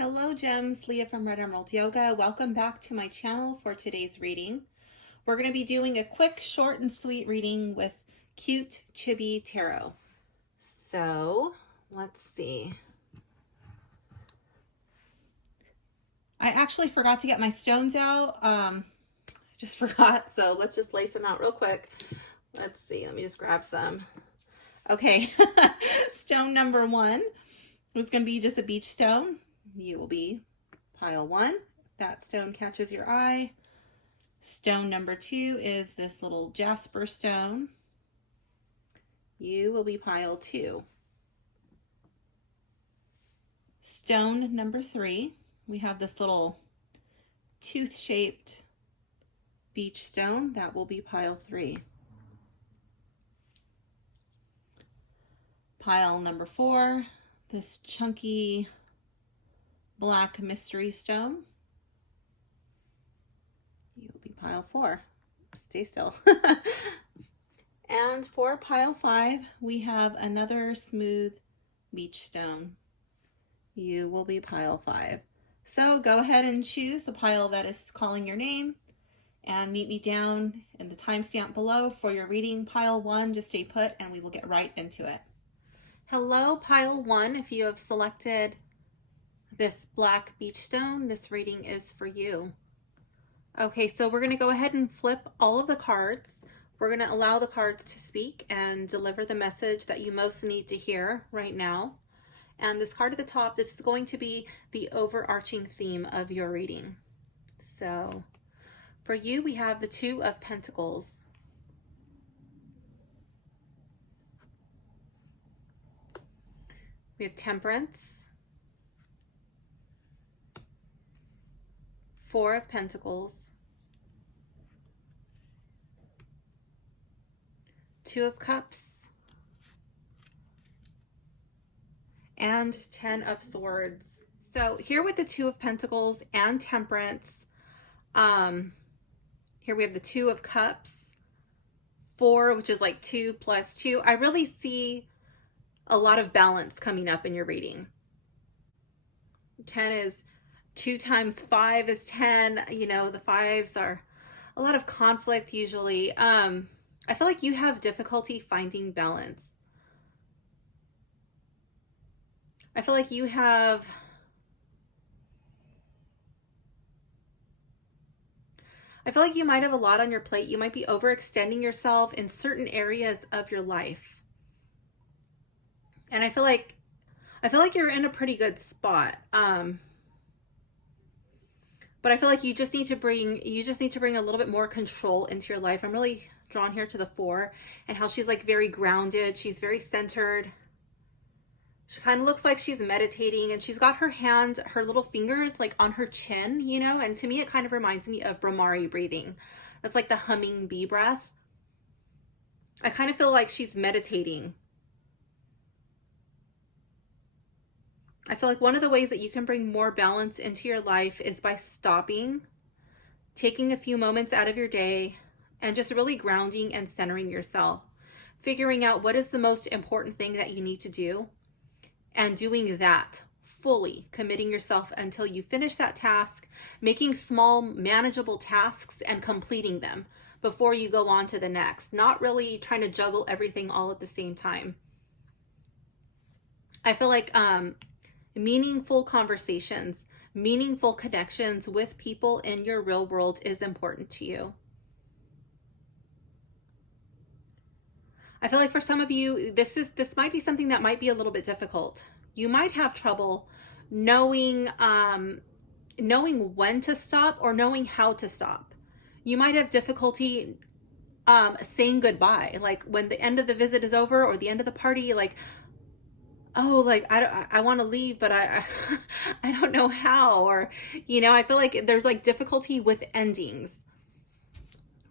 Hello Gems, Leah from Red Emerald Yoga. Welcome back to my channel for today's reading. We're going to be doing a quick, short, and sweet reading with Cute Chibi Tarot. So, let's see. I actually forgot to get my stones out. Just forgot, so let's just lace them out real quick. Let's see, let me just grab some. Okay, stone number 1 was going to be just a beach stone. You will be pile 1. That stone catches your eye. Stone number 2 is this little jasper stone. You will be pile 2. Stone number 3, we have this little tooth-shaped beach stone. That will be pile 3. Pile number 4, this chunky black mystery stone. You'll be pile 4. Stay still. And for pile 5, we have another smooth beach stone. You will be pile 5. So go ahead and choose the pile that is calling your name and meet me down in the timestamp below for your reading. Pile 1, just stay put and we will get right into it. Hello, pile 1. If you have selected this black beach stone, this reading is for you. Okay, so we're going to go ahead and flip all of the cards. We're going to allow the cards to speak and deliver the message that you most need to hear right now. And this card at the top, this is going to be the overarching theme of your reading. So for you, we have the 2 of Pentacles. We have Temperance, 4 of Pentacles, 2 of Cups, and 10 of Swords. So here with the 2 of Pentacles and Temperance, here we have the 2 of Cups, 4, which is like 2 plus 2. I really see a lot of balance coming up in your reading. 10 is 2 times 5 is 10. You know, the 5s are a lot of conflict usually. I feel like you have difficulty finding balance. I feel like you have you might have a lot on your plate. You might be overextending yourself in certain areas of your life. And I feel like you're in a pretty good spot. But I feel like you just need to bring a little bit more control into your life. I'm really drawn here to the 4 and how she's like very grounded. She's very centered. She kind of looks like she's meditating, and she's got her little fingers like on her chin, you know, and to me, it kind of reminds me of Brahmari breathing. That's like the humming bee breath. I kind of feel like she's meditating. I feel like one of the ways that you can bring more balance into your life is by stopping, taking a few moments out of your day, and just really grounding and centering yourself, figuring out what is the most important thing that you need to do, and doing that fully, committing yourself until you finish that task, making small, manageable tasks and completing them before you go on to the next, not really trying to juggle everything all at the same time. I feel like meaningful conversations, meaningful connections with people in your real world is important to you. I feel like for some of you, this might be something that might be a little bit difficult. You might have trouble knowing when to stop or knowing how to stop. You might have difficulty saying goodbye, like when the end of the visit is over or the end of the party, like, oh, like I want to leave, but I don't know how. Or, you know, I feel like there's like difficulty with endings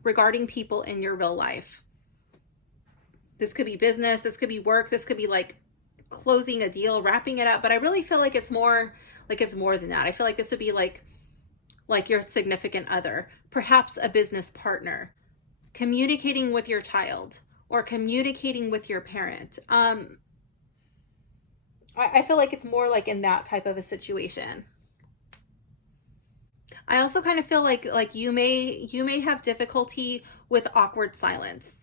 regarding people in your real life. This could be business, this could be work, this could be like closing a deal, wrapping it up, but I really feel like it's more than that. I feel like this would be like your significant other, perhaps a business partner, communicating with your child or communicating with your parent. I feel like it's more like in that type of a situation. I also kind of feel like you may have difficulty with awkward silence.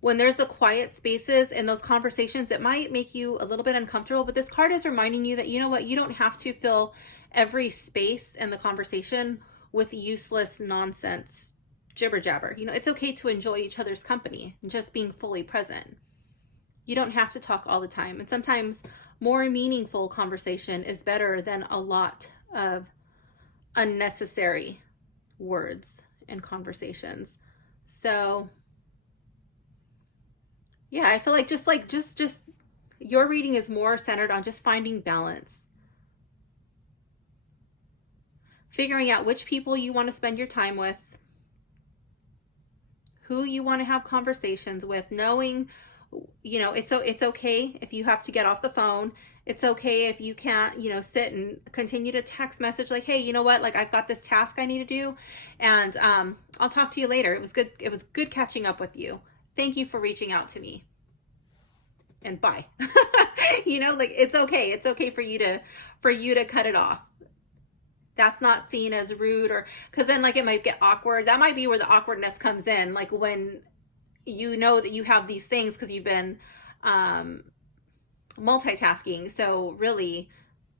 When there's the quiet spaces in those conversations, it might make you a little bit uncomfortable, but this card is reminding you that, you know what, you don't have to fill every space in the conversation with useless nonsense jibber jabber. You know, it's okay to enjoy each other's company and just being fully present. You don't have to talk all the time. And sometimes more meaningful conversation is better than a lot of unnecessary words and conversations. So yeah, I feel like just your reading is more centered on just finding balance. Figuring out which people you want to spend your time with, who you want to have conversations with, knowing, you know, it's okay if you have to get off the phone. It's okay if you can't, you know, sit and continue to text message like, hey, you know what, like I've got this task I need to do, and I'll talk to you later. It was good catching up with you. Thank you for reaching out to me. And bye. You know, like it's okay. It's okay for you to cut it off. That's not seen as rude, or because then like it might get awkward. That might be where the awkwardness comes in, like when you know that you have these things because you've been multitasking, so really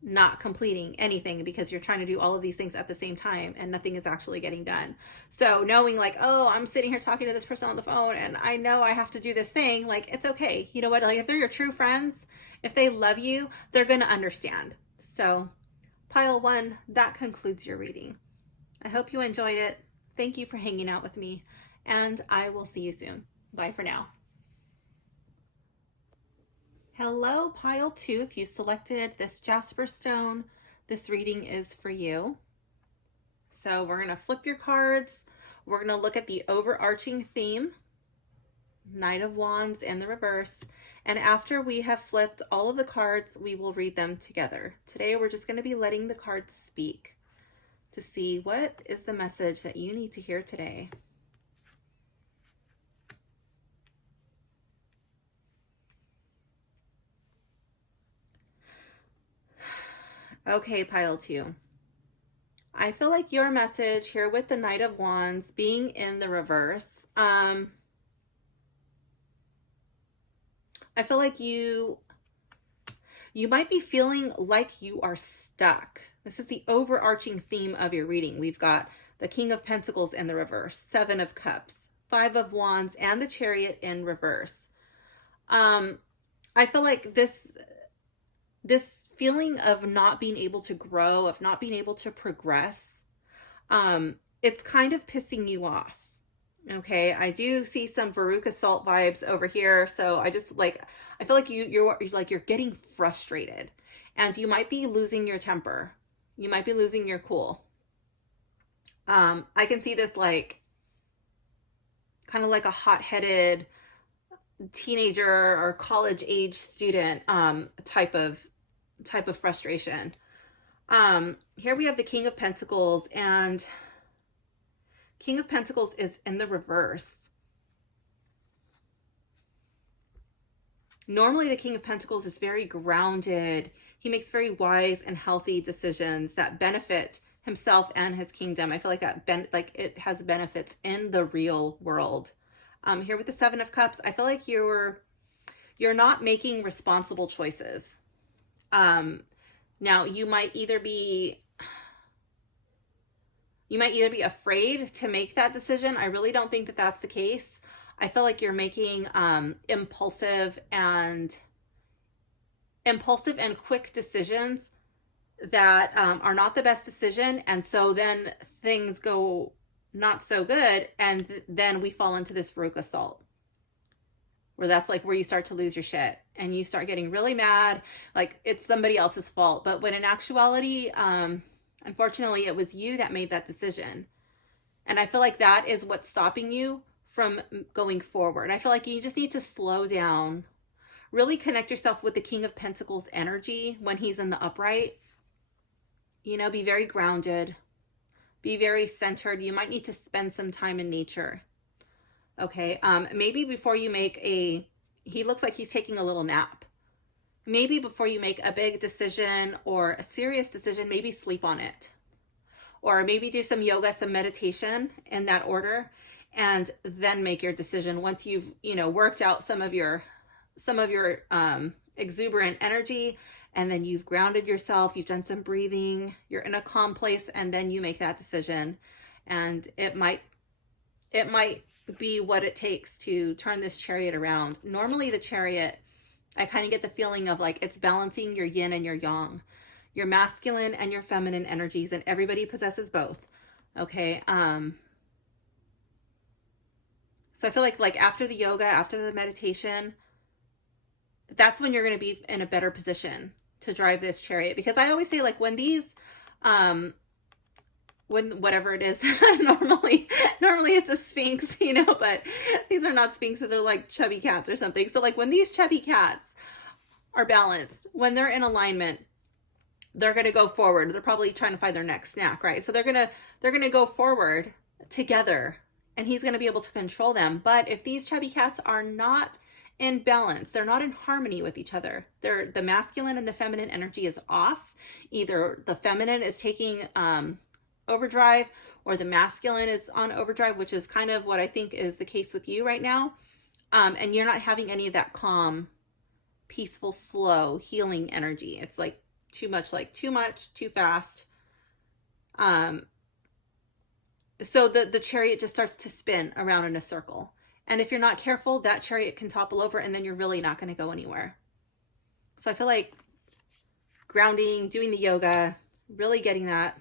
not completing anything because you're trying to do all of these things at the same time and nothing is actually getting done. So knowing like, oh, I'm sitting here talking to this person on the phone and I know I have to do this thing, like it's okay. You know what, like if they're your true friends, if they love you, they're gonna understand. So pile 1, that concludes your reading. I hope you enjoyed it. Thank you for hanging out with me, and I will see you soon. Bye for now. Hello, pile 2. If you selected this jasper stone, this reading is for you. So we're going to flip your cards. We're going to look at the overarching theme, Knight of Wands in the reverse. And after we have flipped all of the cards, we will read them together. Today, we're just going to be letting the cards speak to see what is the message that you need to hear today. Okay, pile 2. I feel like your message here with the Knight of Wands being in the reverse, I feel like you might be feeling like you are stuck. This is the overarching theme of your reading. We've got the King of Pentacles in the reverse, 7 of Cups, 5 of Wands, and the Chariot in reverse. I feel like this feeling of not being able to grow, of not being able to progress, it's kind of pissing you off. Okay, I do see some Veruca Salt vibes over here. So I feel like you're getting frustrated, and you might be losing your temper. You might be losing your cool. I can see this like kind of like a hot-headed teenager or college age student type of frustration. Here we have the King of Pentacles, and King of Pentacles is in the reverse. Normally the King of Pentacles is very grounded. He makes very wise and healthy decisions that benefit himself and his kingdom. I feel like it has benefits in the real world. Here with the 7 of Cups, I feel like you're not making responsible choices. Now you might either be afraid to make that decision. I really don't think that that's the case. I feel like you're making impulsive and quick decisions that are not the best decision, and so then things go not so good, and then we fall into this Veruca Salt, where that's like where you start to lose your shit and you start getting really mad, like it's somebody else's fault. But when in actuality, unfortunately, it was you that made that decision. And I feel like that is what's stopping you from going forward. I feel like you just need to slow down, really connect yourself with the King of Pentacles energy when he's in the upright. You know, be very grounded, be very centered. You might need to spend some time in nature. Okay, maybe before you make he looks like he's taking a little nap. Maybe before you make a big decision or a serious decision, maybe sleep on it. or maybe do some yoga, some meditation in that order, and then make your decision once you've, worked out some of your exuberant energy, and then you've grounded yourself, you've done some breathing, you're in a calm place, and then you make that decision. And it might be what it takes to turn this chariot around. Normally the chariot, I kind of get the feeling of like it's balancing your yin and your yang, your masculine and your feminine energies, and everybody possesses both. Okay. So I feel like after the yoga, after the meditation, that's when you're going to be in a better position to drive this chariot. Because I always say, like, when these, when whatever it is, normally it's a sphinx, but these are not sphinxes, they're like chubby cats or something. So like when these chubby cats are balanced, when they're in alignment, they're going to go forward. They're probably trying to find their next snack, right? So they're going to go forward together, and he's going to be able to control them. But if these chubby cats are not in balance, they're not in harmony with each other, the masculine and the feminine energy is off. Either the feminine is taking overdrive, or the masculine is on overdrive, which is kind of what I think is the case with you right now. And you're not having any of that calm, peaceful, slow, healing energy. It's like too much, too fast. So the chariot just starts to spin around in a circle. And if you're not careful, that chariot can topple over, and then you're really not going to go anywhere. So I feel like grounding, doing the yoga, really getting that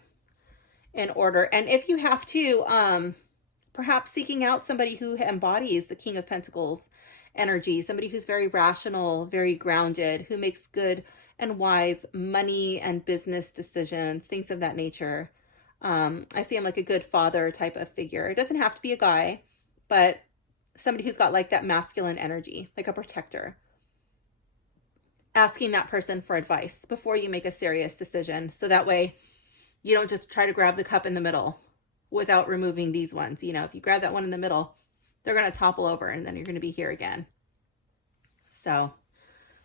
in order. And if you have to, perhaps seeking out somebody who embodies the King of Pentacles energy, somebody who's very rational, very grounded, who makes good and wise money and business decisions, things of that nature. I see him like a good father type of figure. It doesn't have to be a guy, but somebody who's got like that masculine energy, like a protector. Asking that person for advice before you make a serious decision. So that way you don't just try to grab the cup in the middle without removing these ones. If you grab that one in the middle, they're going to topple over, and then you're going to be here again. So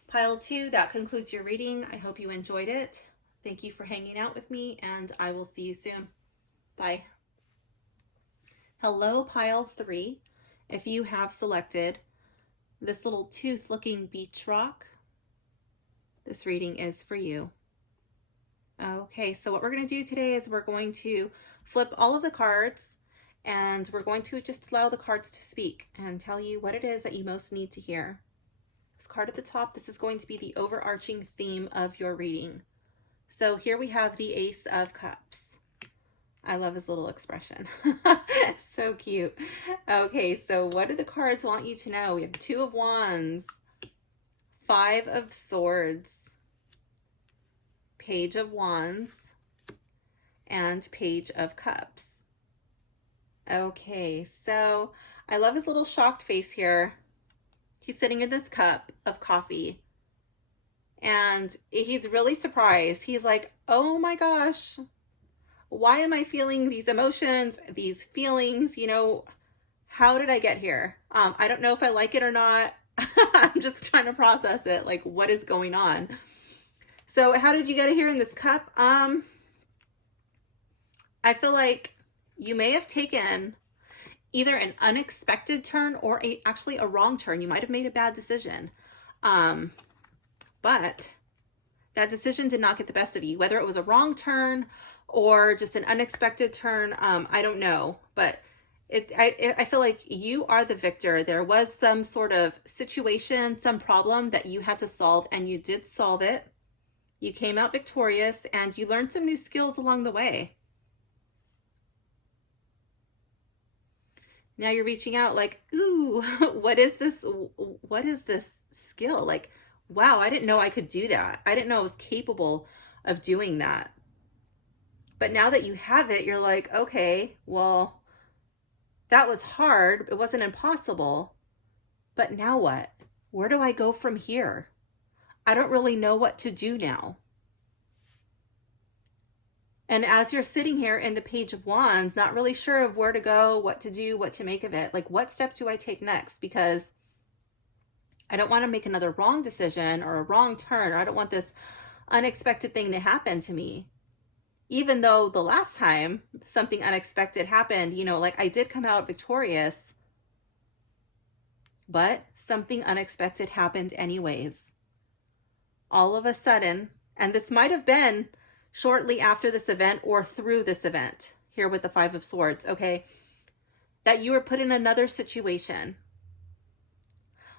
pile 2, that concludes your reading. I hope you enjoyed it. Thank you for hanging out with me, and I will see you soon. Bye. Hello, pile 3. If you have selected this little tooth-looking beach rock, this reading is for you. Okay, so what we're going to do today is we're going to flip all of the cards, and we're going to just allow the cards to speak and tell you what it is that you most need to hear. This card at the top, this is going to be the overarching theme of your reading. So here we have the Ace of Cups. I love his little expression. So cute. Okay, so what do the cards want you to know? We have 2 of Wands, 5 of Swords, Page of Wands, and Page of Cups. Okay, so I love his little shocked face here. He's sitting in this cup of coffee, and he's really surprised. He's like, oh my gosh, why am I feeling these emotions, these feelings? How did I get here? I don't know if I like it or not. I'm just trying to process it. Like, what is going on? So how did you get here in this cup? I feel like you may have taken either an unexpected turn or actually a wrong turn. You might have made a bad decision. But that decision did not get the best of you, whether it was a wrong turn or just an unexpected turn. I don't know, but I feel like you are the victor. There was some sort of situation, some problem that you had to solve, and you did solve it. You came out victorious, and you learned some new skills along the way. Now you're reaching out like, ooh, what is this? What is this skill? Like, wow, I didn't know I could do that. I didn't know I was capable of doing that. But now that you have it, you're like, okay, well, that was hard. It wasn't impossible. But now what? Where do I go from here? I don't really know what to do now. And as you're sitting here in the Page of Wands, not really sure of where to go, what to do, what to make of it, like, what step do I take next? Because I don't want to make another wrong decision or a wrong turn, or I don't want this unexpected thing to happen to me. even though the last time something unexpected happened, you know, like I did come out victorious, but something unexpected happened anyways. All of a sudden, and this might have been shortly after this event or through this event, here with the Five of Swords, okay, that you were put in another situation.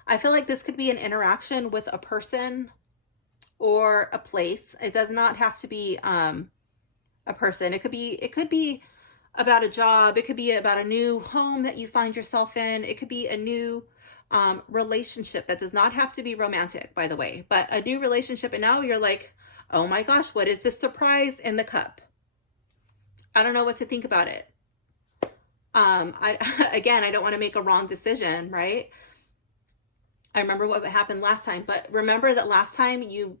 I feel like this could be an interaction with a person or a place. It does not have to be a person. It could be about a job. It could be about a new home that you find yourself in. It could be a new relationship that does not have to be romantic, by the way, but a new relationship. And now you're like, oh my gosh, what is this surprise in the cup? I don't know what to think about it. Again, I don't want to make a wrong decision, right? I remember what happened last time, but remember that last time you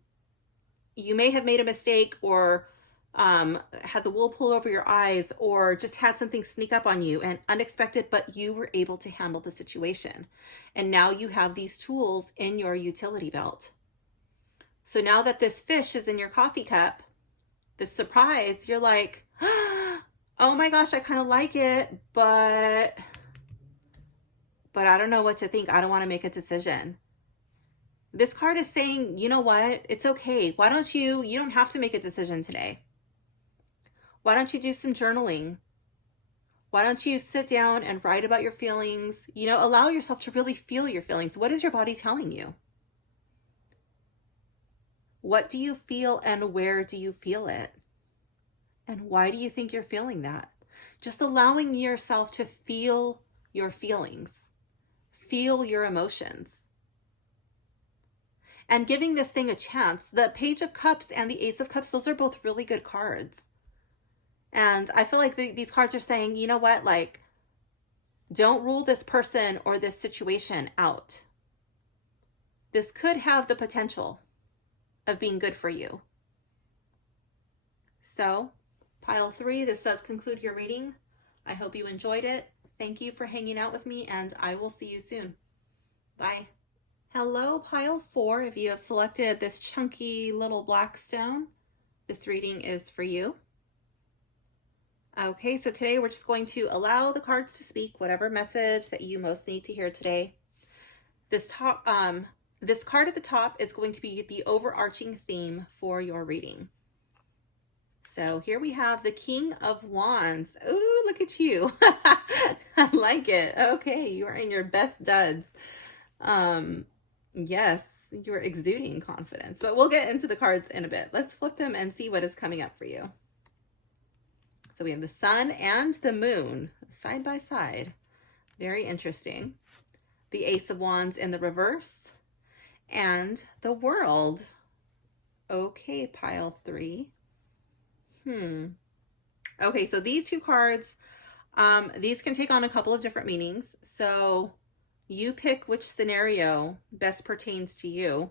may have made a mistake or had the wool pulled over your eyes or just had something sneak up on you and unexpected, but you were able to handle the situation. And now you have these tools in your utility belt. So now that this fish is in your coffee cup, this surprise, you're like, oh my gosh, I kind of like it, but I don't know what to think. I don't want to make a decision. This card is saying, you know what? It's okay. Why don't you don't have to make a decision today. Why don't you do some journaling? Why don't you sit down and write about your feelings? You know, allow yourself to really feel your feelings. What is your body telling you? What do you feel and where do you feel it? And why do you think you're feeling that? Just allowing yourself to feel your feelings, feel your emotions, and giving this thing a chance. The Page of Cups and the Ace of Cups, those are both really good cards. And I feel like these cards are saying, you know what, like, don't rule this person or this situation out. This could have the potential of being good for you. So, pile 3, this does conclude your reading. I hope you enjoyed it. Thank you for hanging out with me, and I will see you soon. Bye. Hello, pile 4. If you have selected this chunky little black stone, this reading is for you. Okay, so today we're just going to allow the cards to speak whatever message that you most need to hear today. This card at the top is going to be the overarching theme for your reading. So here we have the King of Wands. Ooh, look at you. I like it. Okay, you are in your best duds. Yes, you're exuding confidence, but we'll get into the cards in a bit. Let's flip them and see what is coming up for you. So we have the Sun and the Moon side by side. Very interesting. The Ace of Wands in the reverse and the World. Okay, pile 3. Okay, so these two cards, these can take on a couple of different meanings. So you pick which scenario best pertains to you.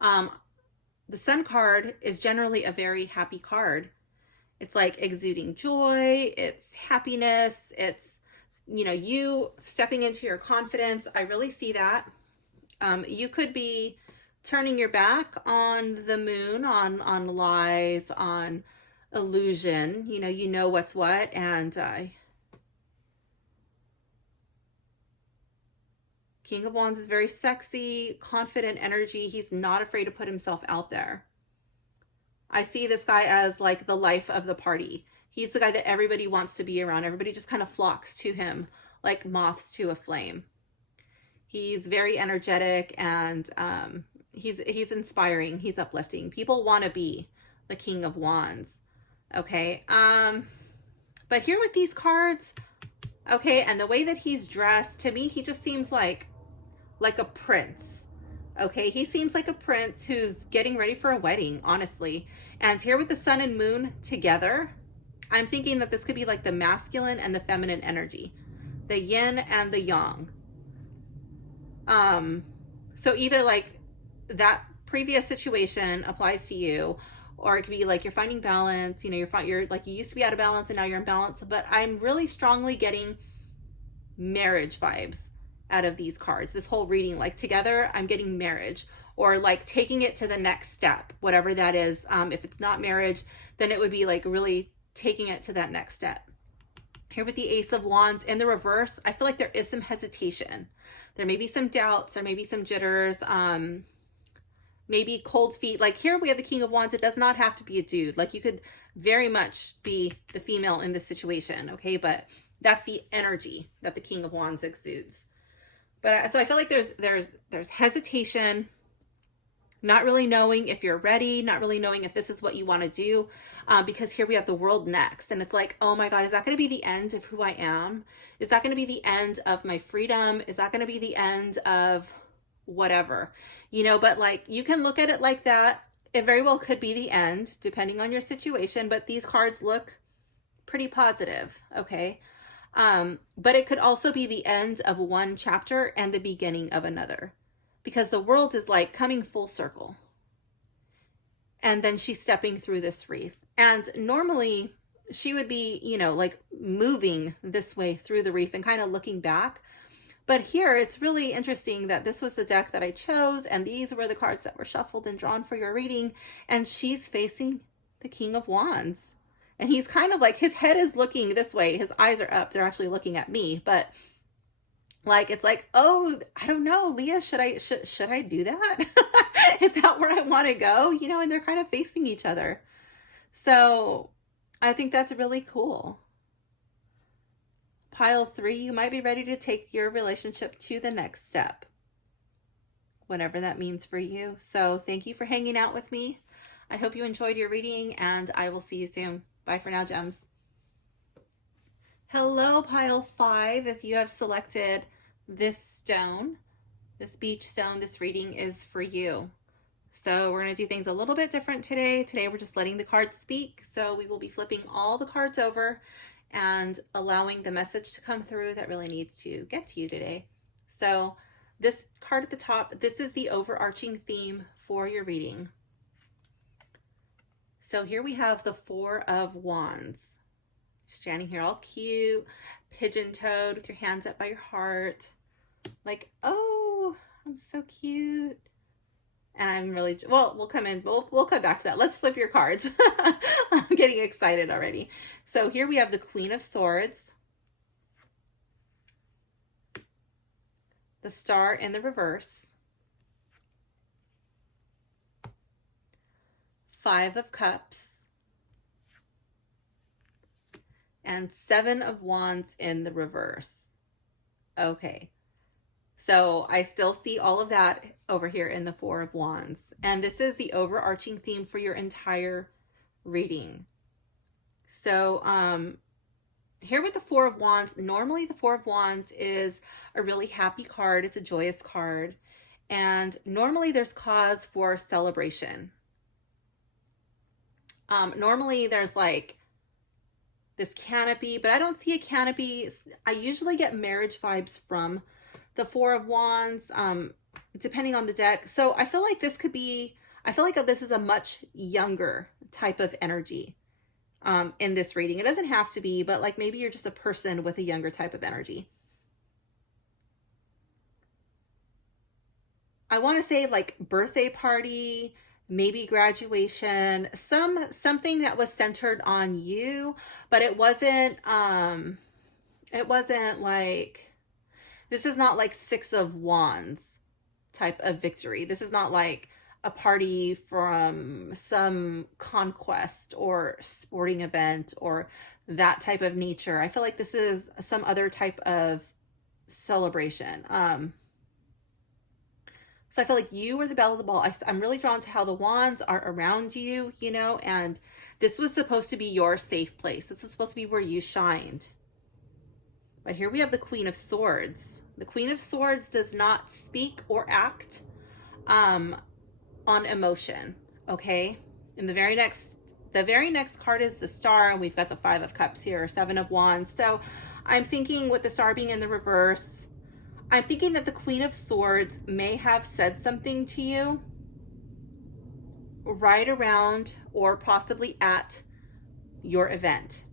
The Sun card is generally a very happy card. It's like exuding joy, it's happiness, it's, you know, you stepping into your confidence. I really see that. You could be turning your back on the Moon, on lies, on illusion. You know what's what, and King of Wands is very sexy, confident energy. He's not afraid to put himself out there. I see this guy as like the life of the party. He's the guy that everybody wants to be around. Everybody just kind of flocks to him like moths to a flame. He's very energetic and he's inspiring. He's uplifting. People want to be the King of Wands. Okay. But here with these cards, okay, and the way that he's dressed, to me, he just seems like a prince. Okay, he seems like a prince who's getting ready for a wedding, honestly. And here with the Sun and Moon together, I'm thinking that this could be like the masculine and the feminine energy, the yin and the yang. So either like that previous situation applies to you, or it could be like you're finding balance. You know, you're like, you used to be out of balance and now you're in balance. But I'm really strongly getting marriage vibes out of these cards, this whole reading. Like together, I'm getting marriage, or like taking it to the next step, whatever that is. If it's not marriage, then it would be like really taking it to that next step. Here with the Ace of Wands in the reverse, I feel like there is some hesitation. There may be some doubts, there may be some jitters, maybe cold feet. Like here we have the King of Wands. It does not have to be a dude. Like you could very much be the female in this situation, okay? But that's the energy that the King of Wands exudes. But so I feel like there's hesitation, not really knowing if you're ready, not really knowing if this is what you want to do, because here we have the World next, and it's like, oh my God, is that going to be the end of who I am? Is that going to be the end of my freedom? Is that going to be the end of whatever? You know, but like you can look at it like that. It very well could be the end, depending on your situation, but these cards look pretty positive, okay? But it could also be the end of one chapter and the beginning of another, because the World is like coming full circle. And then she's stepping through this wreath. And normally she would be, you know, like moving this way through the wreath and kind of looking back. But here it's really interesting that this was the deck that I chose, and these were the cards that were shuffled and drawn for your reading. And she's facing the King of Wands. And he's kind of like, his head is looking this way. His eyes are up. They're actually looking at me. But like, it's like, oh, I don't know, Leah, should I do that? Is that where I want to go? You know, and they're kind of facing each other. So I think that's really cool. Pile 3, you might be ready to take your relationship to the next step, whatever that means for you. So thank you for hanging out with me. I hope you enjoyed your reading, and I will see you soon. Bye for now, gems. Hello, Pile 5. If you have selected this stone, this beach stone, this reading is for you. So we're going to do things a little bit different today. Today we're just letting the cards speak. So we will be flipping all the cards over and allowing the message to come through that really needs to get to you today. So this card at the top, this is the overarching theme for your reading. So here we have the Four of Wands. Standing here all cute, pigeon-toed with your hands up by your heart. Like, oh, I'm so cute. And I'm really, well, we'll come back to that. Let's flip your cards. I'm getting excited already. So here we have the Queen of Swords, the Star in the reverse, Five of Cups, and Seven of Wands in the reverse. Okay. So I still see all of that over here in the Four of Wands. And this is the overarching theme for your entire reading. So here with the Four of Wands, normally the Four of Wands is a really happy card. It's a joyous card. And normally there's cause for celebration. Normally there's like this canopy, but I don't see a canopy. I usually get marriage vibes from the Four of Wands, depending on the deck. So I feel like this could be, I feel like this is a much younger type of energy in this reading. It doesn't have to be, but like maybe you're just a person with a younger type of energy. I want to say like birthday party, maybe graduation, something that was centered on you, but it wasn't like, this is not like Six of Wands type of victory. This is not like a party from some conquest or sporting event or that type of nature. I feel like this is some other type of celebration. So I feel like you were the belle of the ball. I'm really drawn to how the wands are around you, you know, and this was supposed to be your safe place. This was supposed to be where you shined. But here we have the Queen of Swords. The Queen of Swords does not speak or act on emotion, okay? And the very next card is the Star, and we've got the Five of Cups here, Seven of Wands. So I'm thinking with the Star being in the reverse, I'm thinking that the Queen of Swords may have said something to you right around or possibly at your event.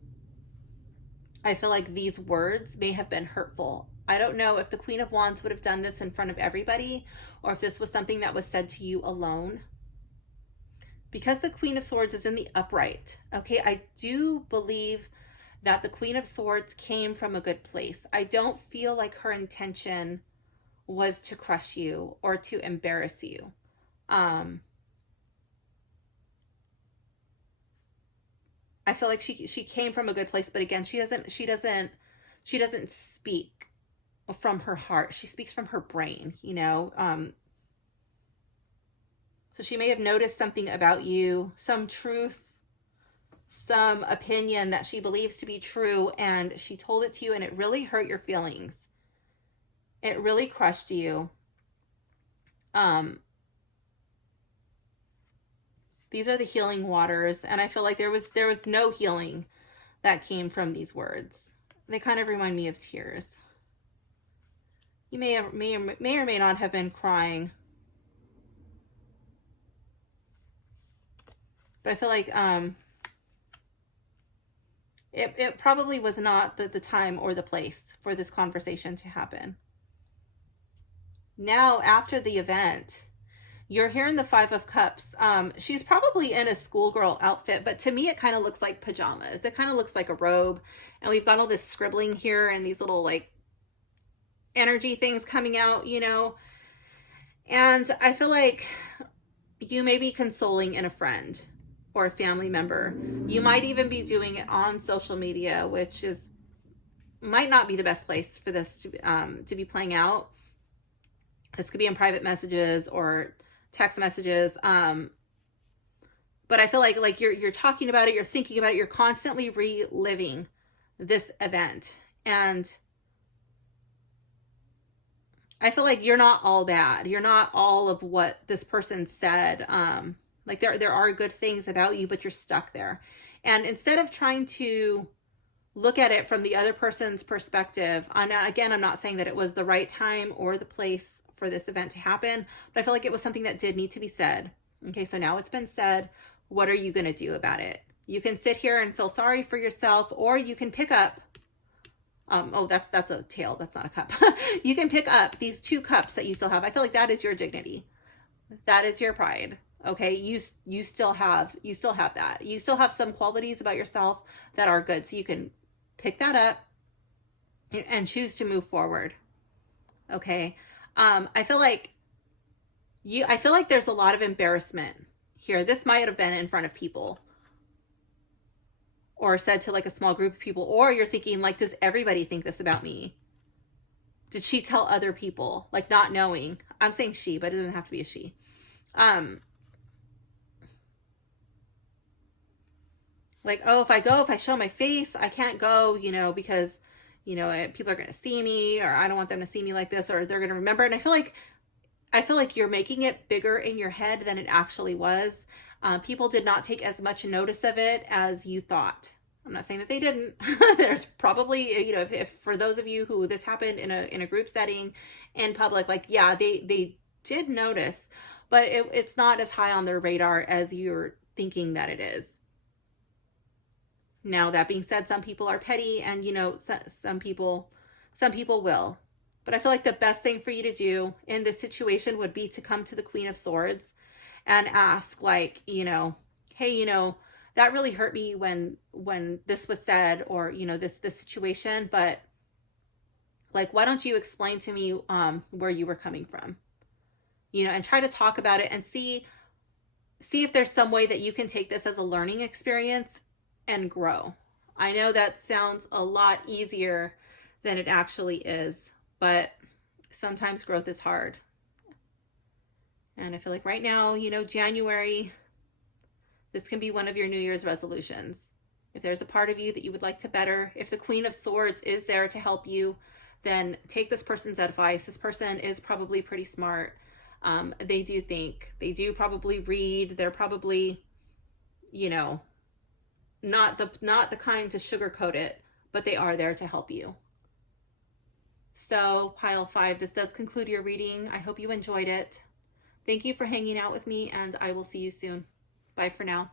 I feel like these words may have been hurtful I don't know if the Queen of Wands would have done this in front of everybody or if this was something that was said to you alone. Because the Queen of Swords is in the upright, okay, I do believe that the Queen of Swords came from a good place. I don't feel like her intention was to crush you or to embarrass you. I feel like she came from a good place, but again, she doesn't speak from her heart. She speaks from her brain, you know. So she may have noticed something about you, some truth, some opinion that she believes to be true, and she told it to you, and it really hurt your feelings. It really crushed you. These are the healing waters, and I feel like there was no healing that came from these words. They kind of remind me of tears. You may or may not have been crying, but I feel like it probably was not the time or the place for this conversation to happen. Now, after the event, you're hearing the Five of Cups. She's probably in a schoolgirl outfit, but to me, it kind of looks like pajamas. It kind of looks like a robe. And we've got all this scribbling here and these little like energy things coming out, you know. And I feel like you may be consoling in a friend or a family member. You might even be doing it on social media, which might not be the best place for this to be playing out. This could be in private messages or text messages. But I feel like you're talking about it, you're thinking about it, you're constantly reliving this event. And I feel like you're not all bad. You're not all of what this person said. Like there are good things about you, but you're stuck there. And instead of trying to look at it from the other person's perspective, I'm not saying that it was the right time or the place for this event to happen, but I feel like it was something that did need to be said. Okay, so now it's been said. What are you going to do about it? You can sit here and feel sorry for yourself, or you can pick up, that's a tail, that's not a cup. You can pick up these 2 cups that you still have. I feel like that is your dignity. That is your pride. Okay, you still have that. You still have some qualities about yourself that are good. So you can pick that up and choose to move forward. Okay. I feel like there's a lot of embarrassment here. This might have been in front of people or said to like a small group of people, or you're thinking like, does everybody think this about me? Did she tell other people? Like not knowing. I'm saying she, but it doesn't have to be a she. Like, oh, if I show my face, I can't go, you know, because, you know, people are going to see me, or I don't want them to see me like this, or they're going to remember. And I feel like you're making it bigger in your head than it actually was. People did not take as much notice of it as you thought. I'm not saying that they didn't. There's probably, you know, if for those of you who this happened in a group setting in public, like, yeah, they did notice, but it's not as high on their radar as you're thinking that it is. Now, that being said, some people are petty, and, you know, some people will. But I feel like the best thing for you to do in this situation would be to come to the Queen of Swords and ask, like, you know, hey, you know, that really hurt me when this was said, or, you know, this situation, but like, why don't you explain to me where you were coming from? You know, and try to talk about it and see if there's some way that you can take this as a learning experience and grow. I know that sounds a lot easier than it actually is, but sometimes growth is hard. And I feel like right now, you know, January, this can be one of your New Year's resolutions. If there's a part of you that you would like to better, if the Queen of Swords is there to help you, then take this person's advice. This person is probably pretty smart. They do think, they do probably read. They're probably, you know, not the kind to sugarcoat it, but they are there to help you. So, pile 5, this does conclude your reading. I hope you enjoyed it. Thank you for hanging out with me, and I will see you soon. Bye for now.